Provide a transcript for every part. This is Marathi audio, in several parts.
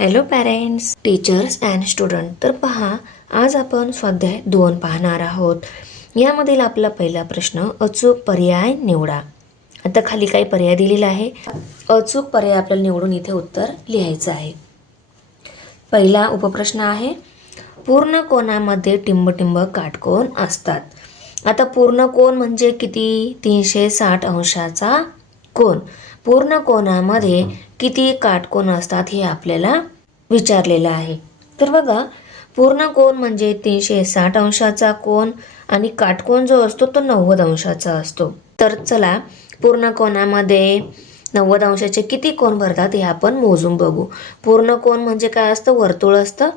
Hello parents, teachers and student. तर पहा, आज आपण स्वाध्याय 2 पाहणार आहोत. यामधील आपला पहिला प्रश्न, अचूक पर्याय निवडा. आता खाली काही पर्याय दिलेला आहे. अचूक पर्याय आपल्याला निवडून इथे उत्तर लिहायचं आहे. पहिला उपप्रश्न आहे, पूर्ण कोनामध्ये टिंबटिंब काटकोन असतात. आता पूर्ण कोन म्हणजे किती? 360 अंशाचा कोन. पूर्ण कोनामध्ये किती काटकोन असतात हे आपल्याला विचारलेलं आहे. तर बघा, पूर्ण कोन म्हणजे 360 अंशाचा कोन आणि काटकोन जो असतो तो 90 अंशाचा असतो. तर चला, पूर्ण कोनामध्ये 90 अंशाचे किती कोन भरतात हे आपण मोजून बघू. पूर्ण कोन म्हणजे काय असतं? वर्तुळ असतं.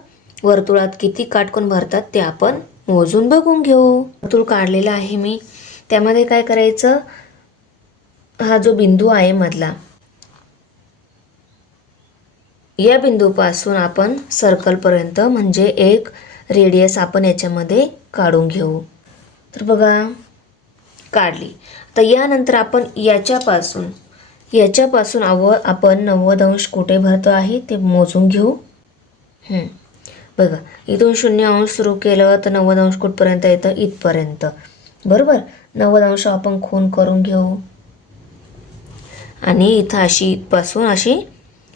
वर्तुळात किती काटकोन भरतात ते आपण मोजून बघून घेऊ. वर्तुळ काढलेलं आहे मी. त्यामध्ये काय करायचं, हा जो बिंदू आहे मधला, या बिंदूपासून आपण सर्कलपर्यंत म्हणजे एक रेडियस आपण याच्यामध्ये काढून घेऊ. तर बघा, काढली. तर यानंतर आपण याच्यापासून आपण 90 अंश कुठे भरतो आहे ते मोजून घेऊ. बघा, इथून 0 अंश सुरू केलं तर 90 अंश कुठपर्यंत येतं? इथपर्यंत. बरोबर, 90 अंश आपण खून करून घेऊ आणि इथं अशी इथपासून अशी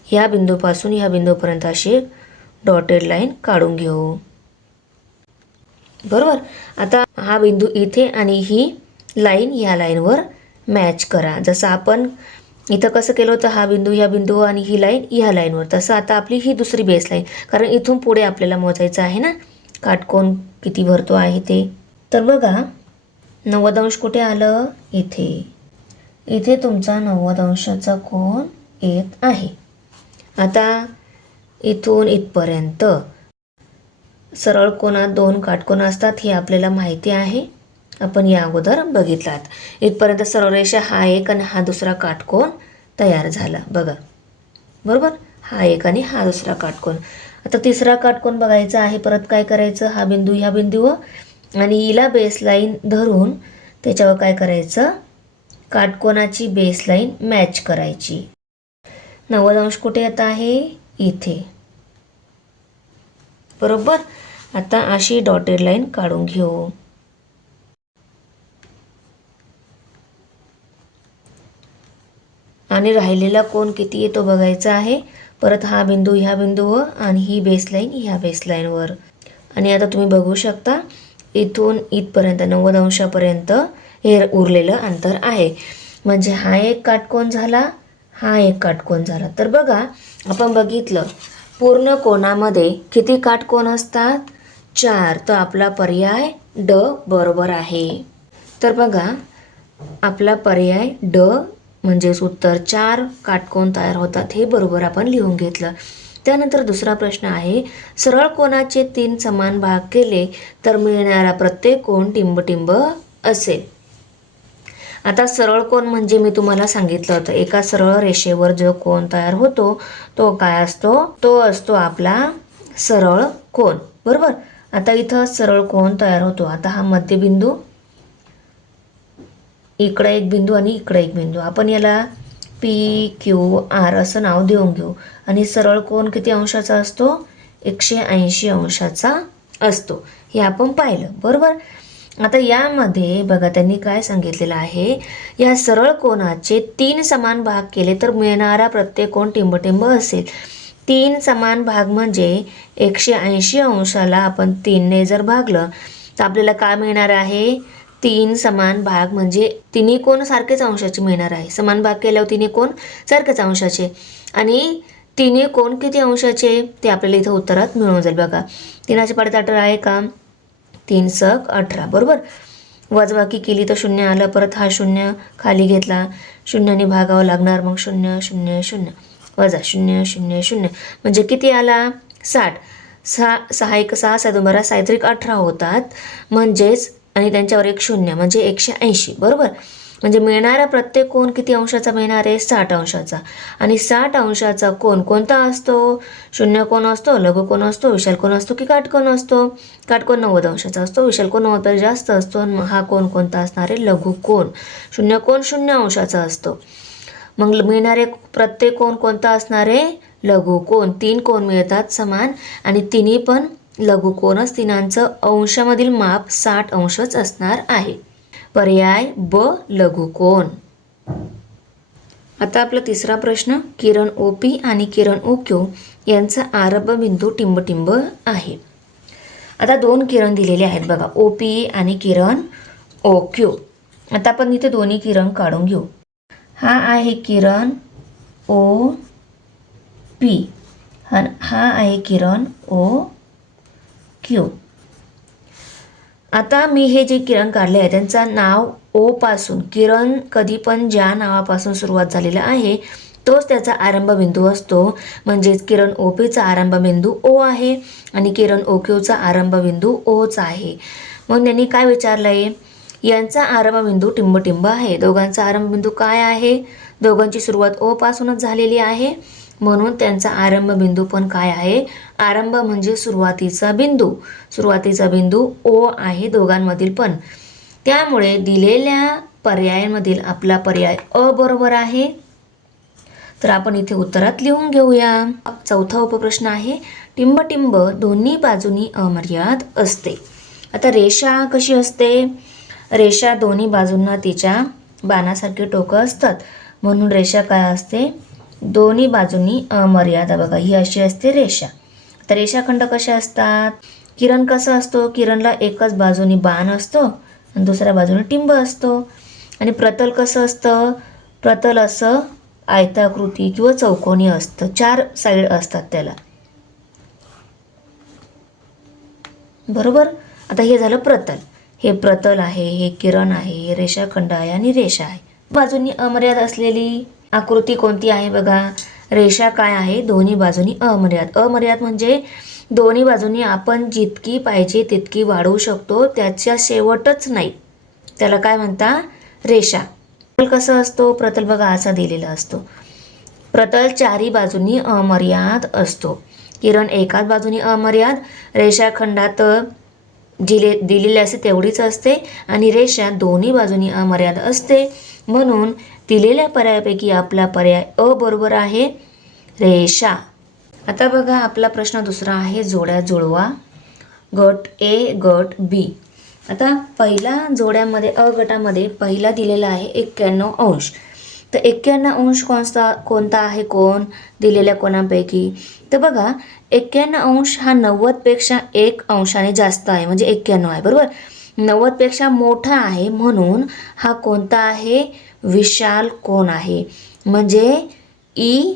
ह्या बिंदूपासून ह्या बिंदूपर्यंत अशी डॉटेड लाईन काढून घेऊ. बरोबर, आता हा बिंदू इथे आणि ही लाईन या लाईनवर मॅच करा. जसं आपण इथं कसं केलं होतं, हा बिंदू ह्या बिंदू आणि ही लाईन ह्या लाईनवर, तसं आता आपली ही दुसरी बेस लाईन, कारण इथून पुढे आपल्याला मोजायचं आहे ना काटकोन किती भरतो आहे ते. तर बघा, 90 अंश कुठे आलं? इथे. इथे तुमचा 90 अंशाचा कोन येत आहे. आता इथून इथपर्यंत सरळ कोनात 2 काटकोन असतात हे आपल्याला माहिती आहे, आपण या अगोदर बघितलात. इथपर्यंत सरळ रेषा, हा एक आणि हा दुसरा काटकोन तयार झाला. बघा, बरोबर, हा एक आणि हा दुसरा काटकोन. आता तिसरा काटकोन बघायचा आहे. परत काय करायचं, हा बिंदू ह्या बिंदू आणि हिला बेसलाईन धरून त्याच्यावर काय करायचं, काटकोनाची बेसलाईन मॅच करायची. 90 अंश कुठे येत आहे? इथे. बरोबर, आता अशी डॉटेड लाईन काढून घेऊ. आणि राहिलेला कोन किती येतो बघायचा आहे. परत हा बिंदू ह्या बिंदूवर आणि ही बेसलाईन ह्या बेसलाईनवर. आणि आता तुम्ही बघू शकता, इथून इथपर्यंत 90 अंशापर्यंत हे उरलेलं अंतर आहे. म्हणजे हा एक काटकोन झाला, हा एक काटकोन झाला. तर बघा, आपण बघितलं पूर्ण कोनामध्ये किती काटकोन असतात? 4. तर आपला पर्याय ड बरोबर आहे. तर बघा, आपला पर्याय ड म्हणजेच उत्तर 4 काटकोन तयार होतात हे बरोबर आपण लिहून घेतलं. त्यानंतर दुसरा प्रश्न आहे, सरळ कोनाचे 3 समान भाग केले तर मिळणारा प्रत्येक कोन टिंबटिंब असेल. आता सरळ कोन म्हणजे मी तुम्हाला सांगितलं होतं, एका सरळ रेषेवर जो कोन तयार होतो तो काय असतो? तो असतो आपला सरळ कोन. बरोबर, आता इथं सरळ कोन तयार होतो. आता हा मध्यबिंदू, इकडे एक बिंदू आणि इकडे एक बिंदू, आपण याला PQR असं नाव देऊन घेऊ. आणि सरळ कोन किती अंशाचा असतो? 180 अंशाचा असतो. हे आपण पाहिलं. बरोबर, आता यामध्ये बघा, त्यांनी काय सांगितलेलं आहे, या सरळ कोनाचे 3 समान भाग केले तर मिळणारा प्रत्येक कोन टिंबटिंब असेल. 3 समान भाग म्हणजे 180 अंशाला आपण 3 ने जर भागलं तर आपल्याला काय मिळणार आहे? 3 समान भाग म्हणजे तिन्ही कोन सारखेच अंशाचे मिळणार आहे. समान भाग केल्यावर तिन्ही कोन सारखेच अंशाचे. आणि तिन्ही कोन किती अंशाचे ते आपल्याला इथं उत्तरात मिळून जाईल. बघा, 3 पाढे 18 आहे का? 3 × 18. बरोबर, वजबाकी केली तर 0 आलं. परत हा 0 खाली घेतला, 0 ने भागावं लागणार. मग 0 0 0 वजा 0 0 0 म्हणजे किती आला? 60. 6 1 6 7 12 6 3 18 होतात. म्हणजेच आणि त्यांच्यावर एक 0 म्हणजे 180. बरोबर, म्हणजे मिळणारा प्रत्येक कोन किती अंशाचा मिळणार आहे? 60 अंशाचा. आणि 60 अंशाचा कोन कोणता असतो? शून्य कोन असतो, लघु कोन असतो, विशाल कोन असतो की काटकोन असतो? काटकोन 90 अंशाचा असतो, विशाल कोन 90 पेक्षा जास्त असतो. हा कोन कोणता असणार आहे? लघु कोन. शून्य कोन 0 अंशाचा असतो. मग मिळणारे प्रत्येक कोन कोणता असणार आहे? लघुकोन, 3 कोन मिळतात समान आणि तिन्ही पण लघुकोनच, तिनांचं अंशामधील माप 60 अंशच असणार आहे. पर्याय ब लघुकोन. आता आपला तिसरा प्रश्न, किरण OP आणि किरण OQ यांचा आरंभ बिंदू टिंबटिंब आहे. आता 2 किरण दिलेले आहेत बघा, OP आणि किरण OQ. आता आपण इथे दोन्ही किरण काढून घेऊ. हा आहे किरण OP, हा आहे किरण OQ. आता मी हे जे किरण काढले आहे त्यांचं नाव O पासून, किरण कधी पण ज्या नावापासून सुरुवात झालेला आहे तोच त्याचा आरंभ बिंदू असतो. म्हणजेच किरण OPचा आरंभ बिंदू O आहे आणि किरण OQचा आरंभ बिंदू Oच आहे. मग त्यांनी काय विचारलंय, यांचा आरंभ बिंदू टिंबटिंब आहे. दोघांचा आरंभ बिंदू काय आहे, दोघांची सुरुवात O पासूनच झालेली आहे म्हणून त्यांचा आरंभ बिंदू पण काय आहे, आरंभ म्हणजे सुरुवातीचा बिंदू, सुरुवातीचा बिंदू O आहे दोघांमधील पण. त्यामुळे दिलेल्या पर्यायांमधील आपला पर्याय अ बरोबर आहे. तर आपण इथे उत्तरात लिहून घेऊया. चौथा उपप्रश्न आहे, टिंबटिंब दोन्ही बाजूनी अमर्याद असते. आता रेषा कशी असते, रेषा दोन्ही बाजूंना तिच्या बाणासारखी टोकं असतात म्हणून रेषा काय असते, दोन्ही बाजूंनी अमर्याद. बघा ही अशी असते रेषा. तर रेषाखंड कशा असतात, किरण कसं असतो, किरणला एकच बाजूनी बाण असतो आणि दुसऱ्या बाजूने टिंब असतो. आणि प्रतल कसं असतं, प्रतल असं आयताकृती किंवा चौकोनी असतं, 4 साईड असतात त्याला, बरोबर. आता हे झालं प्रतल, हे प्रतल आहे, हे किरण आहे, हे रेषाखंड आहे आणि रेषा आहे. बाजूंनी अमर्याद असलेली आकृती कोणती आहे बघा, रेषा काय आहे, दोन्ही बाजूनी अमर्याद. अमर्याद म्हणजे दोन्ही बाजूनी आपण जितकी पाहिजे तितकी वाढवू शकतो, त्याच्या शेवटच नाही, त्याला काय म्हणता, रेषा. प्रतल कसं असतो, प्रतल बघा असा दिलेला असतो, प्रतल चारी बाजूनी अमर्याद असतो. किरण एकाच बाजूनी अमर्याद, रेषाखंडात दिलेली असते तेवढीच असते आणि रेषा दोन्ही बाजूनी अमर्याद असते. म्हणून दिलेल्या पर्यायापैकी आपला पर्याय अ बरोबर आहे, रेषा. आता बघा आपला प्रश्न दुसरा आहे, जोड्या जुळवा. गट A गट B. आता पहिला जोड्यामध्ये अ गटामध्ये पहिला दिलेला आहे 91 अंश. तर 91 अंश कोणता आहे कोण दिलेल्या कोणापैकी, तर बघा 91 अंश हा 90पेक्षा 1 अंशाने जास्त आहे म्हणजे 91 आहे, बरोबर. 90पेक्षा मोठा आहे म्हणून हा कोणता आहे, विशाल कोण आहे. म्हणजे ई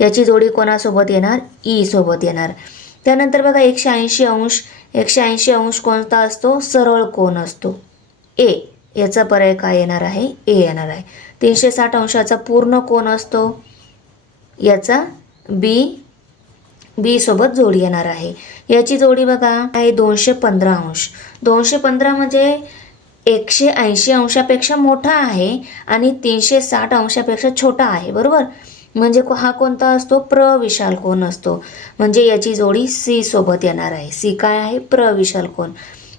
याची जोडी कोणासोबत येणार, ई सोबत येणार. त्यानंतर बघा 180 अंश, 180 अंश कोणता असतो, सरळ कोण असतो, ए. याचा पर्याय काय येणार आहे, ए येणार आहे. 360 अंशाचा पूर्ण कोण असतो, याचा बी सोबत जोडी येणार आहे. याची जोडी बघा आहे 215 अंश. 215 म्हणजे 180 अंशापेक्षा मोठा आहे आणि 360 अंशापेक्षा छोटा आहे, बरोबर. म्हणजे हा कोणता असतो, प्रविशाल कोण असतो. म्हणजे याची जोडी सी सोबत येणार आहे. सी काय आहे, प्रविशाल कोण.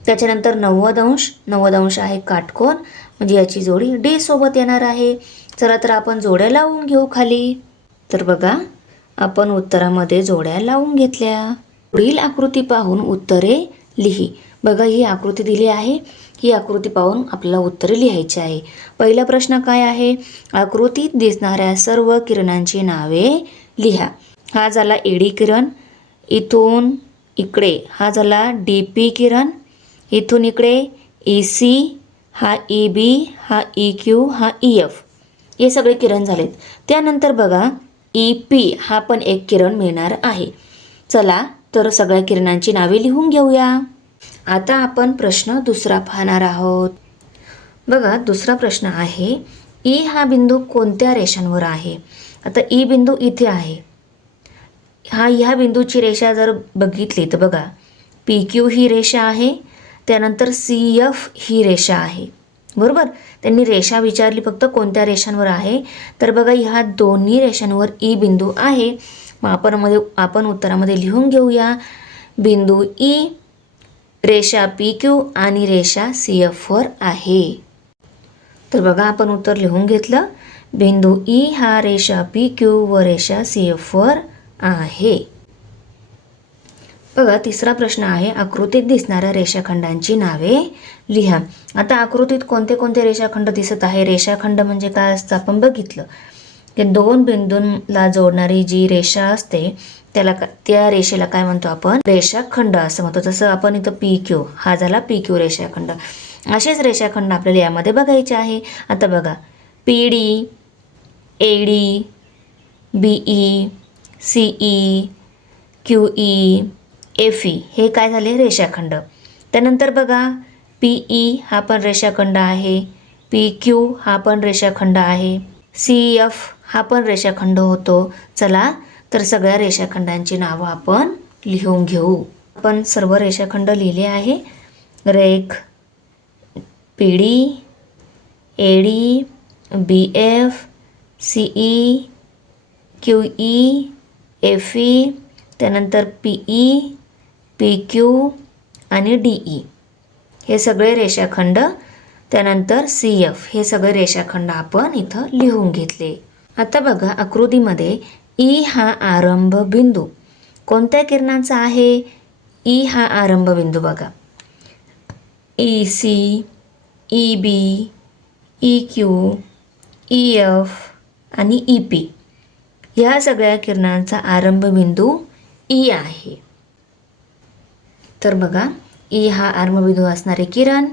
त्याच्यानंतर 90 अंश, 90 अंश आहे काटकोन म्हणजे याची जोडी डी सोबत येणार आहे. चला तर आपण जोड्या लावून घेऊ खाली. तर बघा आपण उत्तरामध्ये जोड्या लावून घेतल्या. पुढील आकृती पाहून उत्तरे लिही. बघा ही आकृती दिली आहे, ही आकृती पाहून आपल्याला उत्तरे लिहायची आहे. पहिला प्रश्न काय आहे, आकृतीत दिसणाऱ्या सर्व किरणांची नावे लिहा. हा झाला एडी किरण, इथून इकडे हा झाला DP किरण, इथून इकडे EC, हा EB, हा EQ, हा EF, हे सगळे किरण झालेत. त्यानंतर बघा EP हा पण एक किरण मिळणार आहे. चला तर सगळ्या किरणांची नावे लिहून घेऊया. आता आपण प्रश्न दुसरा पाहणार आहोत. बघा दुसरा प्रश्न आहे, ई हा बिंदू कोणत्या रेषांवर आहे. आता ई बिंदू इथे आहे, ह्या बिंदूची रेषा जर बघितली तर बघा PQ ही रेषा आहे, त्यानंतर CF ही रेषा आहे, बरोबर. त्यांनी रेषा विचारली फक्त कोणत्या रेषांवर आहे, तर बघा ह्या दोन्ही रेषांवर ई बिंदू आहे. मग आपण उत्तरामध्ये लिहून घेऊया, बिंदू ई रेषा PQ आणि रेषा CF वर आहे. तर बघा आपण उत्तर लिहून घेतलं, बिंदू ई हा रेषा PQ व रेषा CF वर आहे. बघा तिसरा प्रश्न आहे, आकृतीत दिसणाऱ्या रेषाखंडांची नावे लिहा. आता आकृतीत कोणते कोणते रेषाखंड दिसत आहे? रेषाखंड म्हणजे काय असतं आपण बघितलं, की दोन बिंदूंना जोडणारी जी रेषा असते त्या रेषेला काय म्हणतो आपण? रेषाखंड असं म्हणतो. जसं आपण इथं PQ, हा झाला PQ रेषाखंड. असेच रेषाखंड आपल्याला यामध्ये बघायचे आहे. आता बघा PD, AD, BE, CE, QE, FE हे काय झाले? रेषाखंड. त्यानंतर बघा PE हा पण रेषाखंड आहे, PQ हा पण रेषाखंड आहे, CF हा पण रेषाखंड होतो. चला तर सगळ्या रेषाखंडांची नावं आपण लिहून घेऊ. आपण सर्व रेषाखंड लिहिले आहे. रेख PD, AD, BF, CE, QE, FE, त्यानंतर PE, PQ आणि DE हे सगळे रेषाखंड, त्यानंतर CF हे सगळे रेषाखंड आपण इथं लिहून घेतले. आता बघा आकृतीमध्ये E हा आरंभ बिंदू कोणत्या किरणांचा आहे? E हा आरंभ बिंदू बघा EC, EB, EQ, EF आणि EP ह्या सगळ्या किरणांचा आरंभ बिंदू E आहे. तर बघा E हा आरंभबिंदू असणारे किरण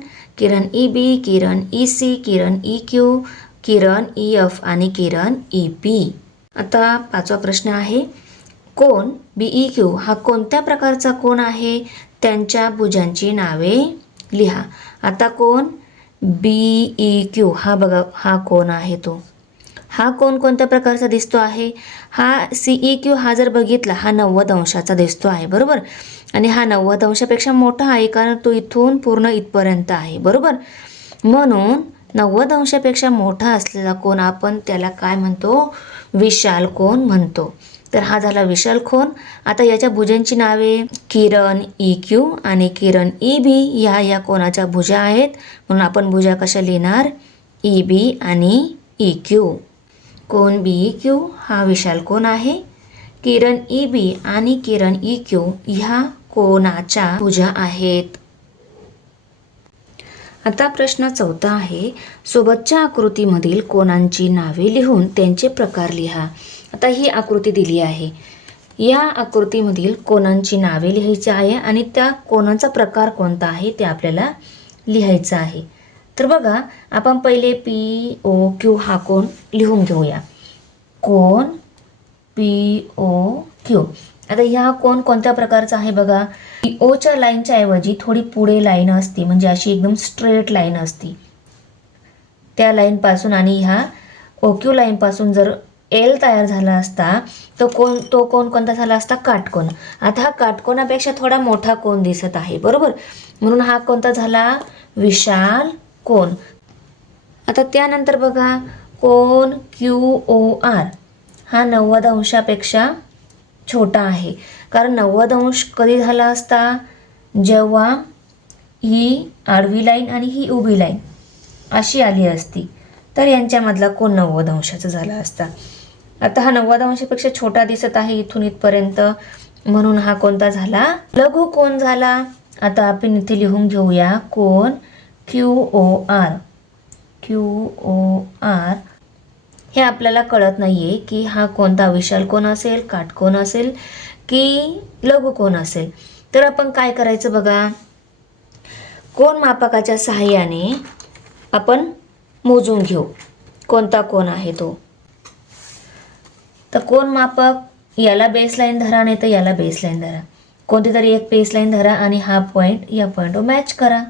EB, किरण EC, किरण EQ, किरण EF आणि किरण EP. आता पाचवा प्रश्न आहे, कोन BEQ हा कोणत्या प्रकारचा कोन आहे? त्यांच्या भुजांची नावे लिहा. आता कोन BEQ हा बघा हा कोन आहे तो. हा कोन कोणत्या प्रकारचा दिसतो आहे? हा CEQ हा जर बघितला हा 90 अंशाचा दिसतो आहे, बरोबर. आणि हा 90 अंशापेक्षा मोठा आहे कारण तो इथून पूर्ण इथपर्यंत आहे, बरोबर. म्हणून 90 अंशापेक्षा मोठा असलेला कोन आपण त्याला काय म्हणतो? विशाल कोन म्हणतो. तर हा झाला विशाल कोन. आता याच्या भुजांची नावे किरण EQ आणि किरण EB या कोनाच्या भुजा आहेत, म्हणून आपण भुजा कशा लिहिणार? EB आणि EQ. कोन BEQ हा विशाल कोन आहे. किरण EB आणि किरण EQ ह्या कोनाच्या भुजा आहेत. आता प्रश्न चौथा आहे, सोबतच्या आकृतीमधील कोनांची नावे लिहून त्यांचे प्रकार लिहा. आता ही आकृती दिली आहे, या आकृतीमधील कोनांची नावे लिहायची आहे आणि त्या कोनाचा प्रकार कोणता आहे ते आपल्याला लिहायचं आहे. तर बघा आपण पहिले POQ हा कोन लिहून घेऊया. कोन POQ. आता ह्या कोन कोणत्या प्रकारचा आहे बघा. POच्या लाईनच्या ऐवजी थोडी पुढे लाईन असती, म्हणजे अशी एकदम स्ट्रेट लाईन असती. त्या लाईन पासून आणि ह्या OQ लाईन पासून जर L तयार झाला असता तो कोन कोणता झाला असता? काटकोन. आता हा काटकोनापेक्षा थोडा मोठा कोन दिसत आहे, बरोबर. म्हणून हा कोणता झाला? विशाल कोन. आता त्यानंतर बघा कोन QOR हा 90 अंशापेक्षा छोटा आहे, कारण 90 अंश कधी झाला असता? जेव्हा ही आडवी लाईन आणि ही उभी लाईन अशी आली असती, तर यांच्यामधला कोन 90 अंशाचा झाला असता. आता हा 90 अंशापेक्षा छोटा दिसत आहे इथून इथपर्यंत, म्हणून हा कोणता झाला? लघु कोन झाला. आता आपण इथे लिहून घेऊया कोन QOR. QOR हे आपल्याला कळत नाहीये की हा कोणता विशाल कोन असेल, काटकोन असेल की लघु कोन असेल. तर आपण काय करायचं बघा, कोन मापकाच्या सहाय्याने आपण मोजून घेऊ कोणता कोन आहे तो. तर कोन मापक याला बेसलाईन धरा, नाही तर याला बेसलाईन धरा. कोणती तरी एक बेसलाईन धरा आणि हा पॉईंट या पॉईंटवर मॅच करा.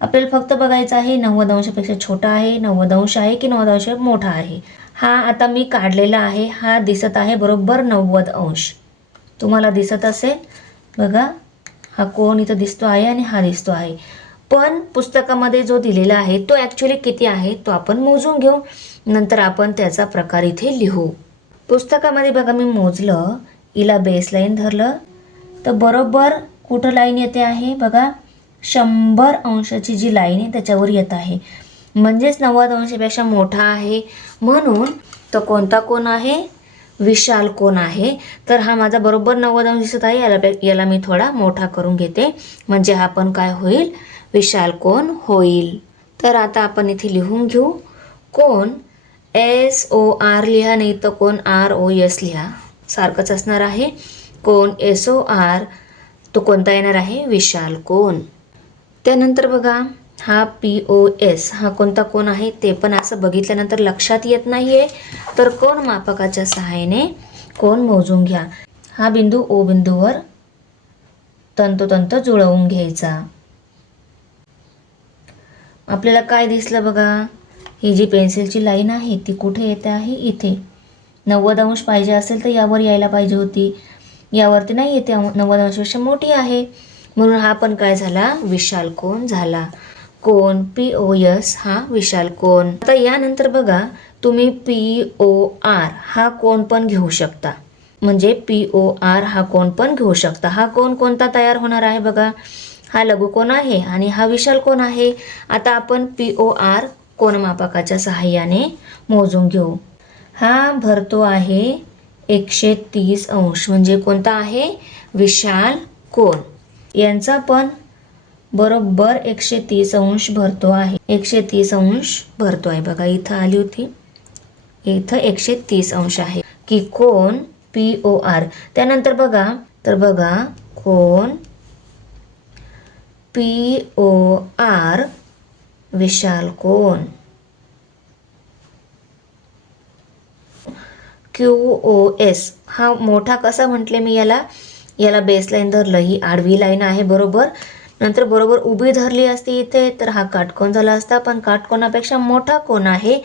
आपल्याला फक्त बघायचं आहे 90 अंशापेक्षा छोटा आहे, 90 अंश आहे की 90 अंश मोठा आहे. हा आता मी काढलेला आहे, हा दिसत आहे बरोबर 90 अंश. तुम्हाला दिसत असेल बघा, हा कोन इथं दिसतो आहे आणि हा दिसतो आहे. पण पुस्तकामध्ये जो दिलेला आहे तो ॲक्च्युली किती आहे तो आपण मोजून घेऊ, नंतर आपण त्याचा प्रकार इथे लिहू. पुस्तकामध्ये बघा मी मोजलं, हिला बेसलाईन धरलं तर बरोबर कुठं लाईन येते आहे बघा, 100 अंशाची जी लाईन आहे त्याच्यावर येत आहे, म्हणजेच 90 अंशापेक्षा मोठा आहे. म्हणून तो कोणता कोन आहे? विशाल कोन आहे. तर हा माझा बरोबर 90 अंश दिसत आहे. याला मी थोडा मोठा करून घेते, म्हणजे हा पण काय होईल, विशाल कोन होईल. तर आता आपण इथे लिहून घेऊ. कोन SOR लिहा, नाही तर कोन ROS लिहा, सारखंच असणार आहे. कोन SOR तो कोणता येणार आहे, विशाल कोन. त्यानंतर बघा हा POS हा कोणता कोन आहे ते पण असं बघितल्यानंतर लक्षात येत नाहीये, तर कोन मापकाच्या सहाय्याने कोन मोजून घ्या. हा बिंदू O बिंदूवर तंतोतंत जुळवून घ्यायचा. आपल्याला काय दिसलं बघा, ही जी पेन्सिलची लाईन आहे ती कुठे येते आहे, इथे. 90 अंश पाहिजे असेल तर यावर यायला पाहिजे होती, यावरती नाही येते, 90 अंशापेक्षा मोठी आहे, म्हणून हा पण काय झाला, विशाल कोन झाला. कोन POS हा विशाल कोन. आता यानंतर बघा तुम्ही POR हा कोन पण घेऊ शकता, म्हणजे POR हा कोन पण घेऊ शकता. हा कोन कोणता तयार होणार आहे बघा, हा लघुकोन आहे आणि हा विशाल कोन आहे. आता आपण POR कोनमापकाच्या सहाय्याने मोजून घेऊ. हा भरतो आहे 130 अंश, म्हणजे कोणता आहे, विशाल कोन. यांचा पण बरोबर 130 अंश भरतो आहे. 130 अंश भरतो आहे बघा, इथं आली होती, इथं 130 अंश आहे की कोन POR. त्यानंतर बघा, तर बघा कोन POR विशाल कोन. QOS हा मोठा कसा म्हटले मी, याला बेसलाईन धरलं, ही आडवी लाईन आहे बरोबर, नंतर बरोबर उभी धरली असती इथे तर हा काटकोन झाला असता, पण काटकोनापेक्षा मोठा कोन आहे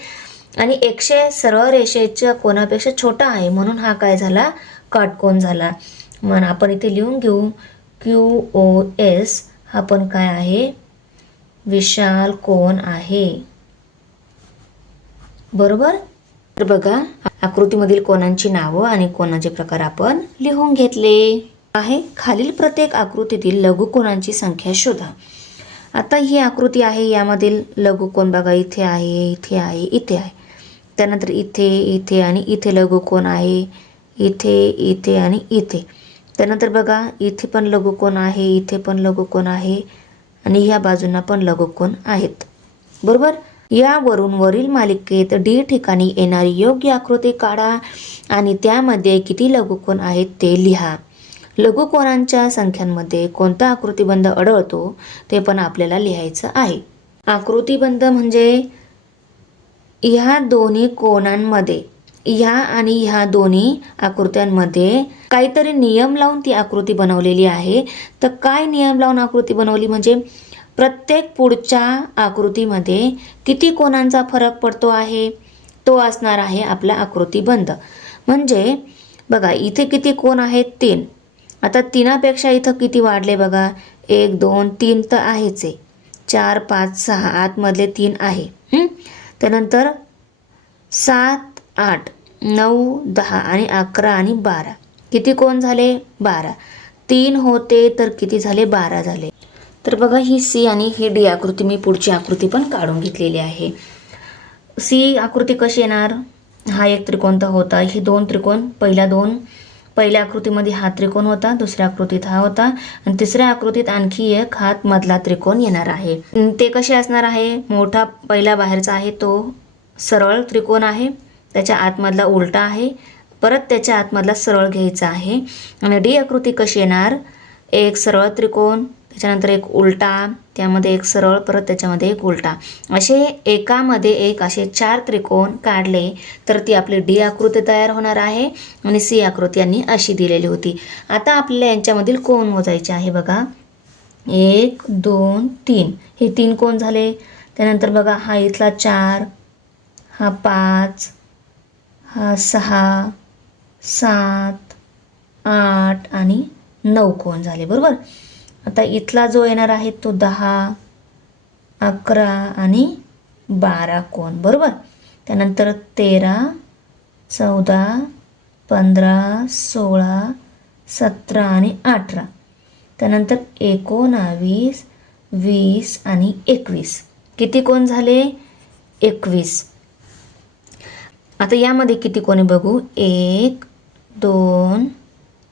आणि 100 सरळ रेषेच्या कोनापेक्षा छोटा आहे, म्हणून हा काय झाला, काटकोन झाला. मग आपण इथे लिहून घेऊ QOS हा पण काय आहे, विशाल कोन आहे, बरोबर. तर बघा आकृतीमधील कोनांची नावं आणि कोनाचे प्रकार आपण लिहून घेतले आहे. खालील प्रत्येक आकृतीतील लघुकोनांची संख्या शोधा. आता ही आकृती आहे, यामधील लघुकोन बघा, इथे आहे, इथे आहे, इथे आहे. त्यानंतर इथे, इथे आणि इथे लघुकोन आहे, इथे, इथे आणि इथे. त्यानंतर बघा इथे पण लघुकोन आहे, इथे पण लघुकोन आहे आणि ह्या बाजूंना पण लघुकोन आहेत, बरोबर. यावरून वरील मालिकेत D ठिकाणी येणारी योग्य आकृती काढा आणि त्यामध्ये किती लघुकोन आहेत ते लिहा. लघुकोनांच्या संख्यांमध्ये कोणता आकृतिबंध आढळतो ते पण आपल्याला लिहायचं आहे. आकृतिबंध म्हणजे ह्या दोन्ही कोनांमध्ये, ह्या आणि ह्या दोन्ही आकृत्यांमध्ये काहीतरी नियम लावून ती आकृती बनवलेली आहे. तर काय नियम लावून आकृती बनवली, म्हणजे प्रत्येक पुढच्या आकृतीमध्ये किती कोनांचा फरक पडतो आहे तो असणार आहे आपला आकृतिबंध. म्हणजे बघा इथे किती कोन आहेत, 3. आता 3पेक्षा इथं किती वाढले बघा, 1 2 3 तर आहेच आहे, 4 5 6 आतमधले 3 आहे. त्यानंतर 7 8 9 10 आणि 11 आणि 12 किती कोन झाले, 12. 3 होते तर किती झाले, 12 झाले. तर बघा ही C आणि ही D आकृती मी पुढची आकृती पण काढून घेतलेली आहे. C आकृती कशी येणार, हा एक त्रिकोण तर होता, हे 2 त्रिकोण, पहिल्या आकृतीमध्ये हा त्रिकोण होता, दुसऱ्या आकृतीत हा होता आणि तिसऱ्या आकृतीत आणखी एक हात मधला त्रिकोण येणार आहे. ते कसे असणार आहे, मोठा पहिला बाहेरचा आहे तो सरळ त्रिकोण आहे, त्याच्या आतमधला उलटा आहे, परत त्याच्या आतमधला सरळ घ्यायचा आहे. आणि D आकृती कशी येणार, एक सरळ त्रिकोण, त्याच्यानंतर एक उलटा, त्यामध्ये एक सरळ, परत त्याच्यामध्ये एक उलटा, असे एकामध्ये एक असे 4 त्रिकोण काढले तर ती आपली D आकृती तयार होणार आहे. आणि C आकृती यांनी अशी दिलेली होती. आता आपल्याला यांच्यामधील कोन मोजायचे आहे बघा, 1 2 3 हे 3 कोन झाले. त्यानंतर बघा हा इथला 4, हा 5, हा 6 7 8 आणि 9 कोन झाले, बरोबर. आता इथला जो येणार आहे तो 10 11 आणि 12 कोन, बरोबर. त्यानंतर 13 14 15 16 17 आणि 18. त्यानंतर 19 20 आणि 21 किती कोन झाले, 21. आता यामध्ये किती कोण आहे बघू. 1 2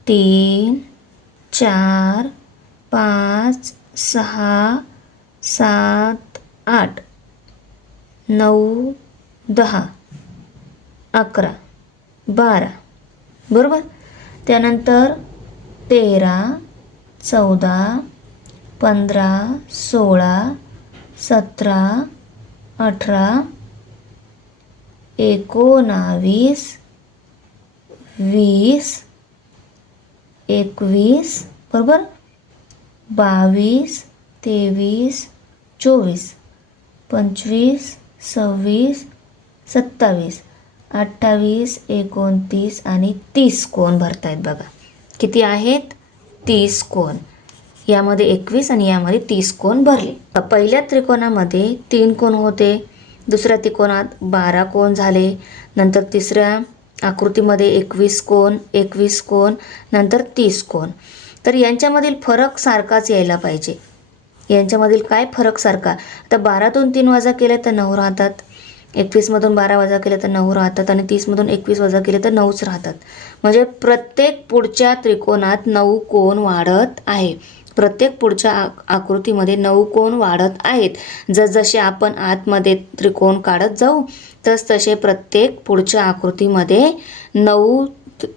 3 4 5 6 7 8 9 10 11 12 बरोबर. त्यानंतर 13 14 15 16 17 18 19 20 21 बरोबर. 22 23 24 25 26 27 28 29 आणि 30 कोण भरतायत बघा. किती आहेत. 30 कोण. यामध्ये 21 आणि यामध्ये 30 कोण भरले. पहिल्या त्रिकोणामध्ये 3 कोण होते, दुसऱ्या त्रिकोणात 12 कोण झाले, नंतर तिसऱ्या आकृतीमध्ये 21 कोण, नंतर 30 कोण. तर यांच्यामधील फरक सारखाच यायला पाहिजे. यांच्यामधील काय फरक सारखा. आता 12तून 3 वजा केले तर 9 राहतात, 21मधून 12 वजा केले तर 9 राहतात आणि 30मधून 21 वजा केले तर 9च राहतात. म्हणजे प्रत्येक पुढच्या त्रिकोणात 9 कोण वाढत आहे. प्रत्येक पुढच्या आकृतीमध्ये 9 कोण वाढत आहेत. जसजसे आपण आतमध्ये त्रिकोण काढत जाऊ तसे प्रत्येक पुढच्या आकृतीमध्ये 9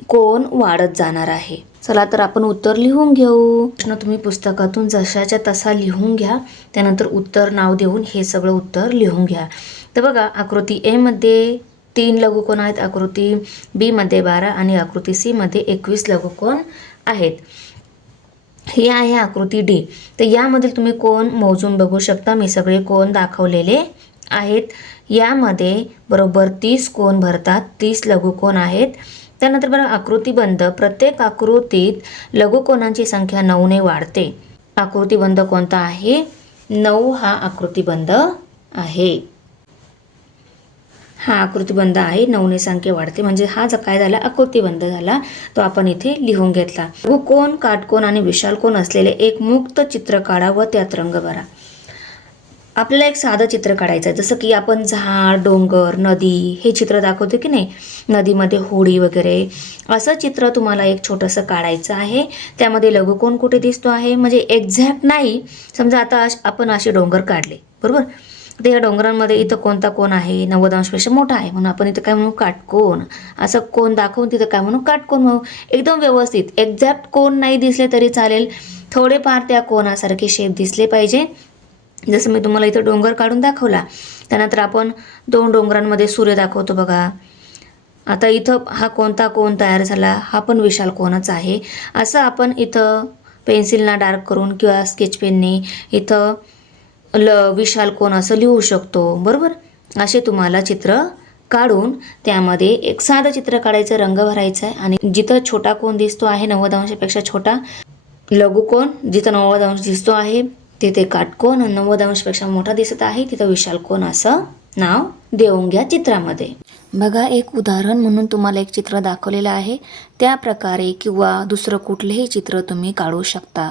कोण वाढत जाणार आहे. चला तर आपण उत्तर लिहून घेऊ. प्रश्न तुम्ही पुस्तकातून जशाच्या तसा लिहून घ्या. त्यानंतर उत्तर नाव देऊन हे सगळं उत्तर लिहून घ्या. तर बघा, आकृती ए मध्ये 3 लघुकोण आहेत, आकृती बी मध्ये 12 आणि आकृती सी मध्ये 21 लघुकोण आहेत. ही आहे आकृती डी. तर यामधील तुम्ही कोण मोजून बघू शकता. मी सगळे कोण दाखवलेले आहेत. यामध्ये बरोबर 30 कोण भरतात, 30 लघुकोण आहेत. त्यानंतर बघा, आकृतीबंध. प्रत्येक आकृतीत लघुकोणांची संख्या 9ने वाढते. आकृतीबंध कोणता आहे. 9 हा आकृतीबंध आहे. हा आकृतीबंध आहे. 9ने संख्या वाढते म्हणजे हा जो काय झाला आकृतीबंध झाला तो आपण इथे लिहून घेतला. लघुकोण, काटकोण आणि विशाल कोण असलेले एक मुक्त चित्र काढा व त्यात रंग भरा. आपल्याला एक साधं चित्र काढायचं आहे. जसं की आपण झाड, डोंगर, नदी हे चित्र दाखवतो की नाही, नदीमध्ये होडी वगैरे असं चित्र तुम्हाला एक छोटंसं काढायचं आहे. त्यामध्ये लघुकोण कुठे दिसतो आहे म्हणजे एक्झॅक्ट नाही. समजा आता आपण असे डोंगर काढले बरोबर. तर या डोंगरांमध्ये इथं कोणता कोण आहे 90 अंशपेक्षा मोठा आहे म्हणून आपण इथं काय म्हणू काटकोण. असं कोण दाखवून तिथं काय म्हणू काटकोण म्हणू. एकदम व्यवस्थित. एक्झॅक्ट कोण नाही दिसले तरी चालेल, थोडेफार त्या कोणासारखे शेप दिसले पाहिजे. जसं मी तुम्हाला इथं डोंगर काढून दाखवला. त्यानंतर आपण 2 डोंगरांमध्ये सूर्य दाखवतो बघा. आता इथं हा कोणता कोण तयार झाला, हा पण विशाल कोणच आहे. असं आपण इथं पेन्सिलना डार्क करून किंवा स्केच पेनने इथं विशाल कोण असं लिहू शकतो बरोबर. असे तुम्हाला चित्र काढून त्यामध्ये एक साधं चित्र काढायचं, रंग भरायचा आहे. आणि जिथं छोटा कोण दिसतो आहे 90 अंशापेक्षा छोटा लघुकोण, जिथं 90 अंश दिसतो आहे तिथे काटकोण, 90 अंशापेक्षा मोठा दिसत आहे तिथं विशाल कोण असं नाव देऊन घ्या चित्रामध्ये. बघा, एक उदाहरण म्हणून तुम्हाला एक चित्र दाखवलेलं आहे. त्या प्रकारे किंवा दुसरं कुठलेही चित्र तुम्ही काढू शकता.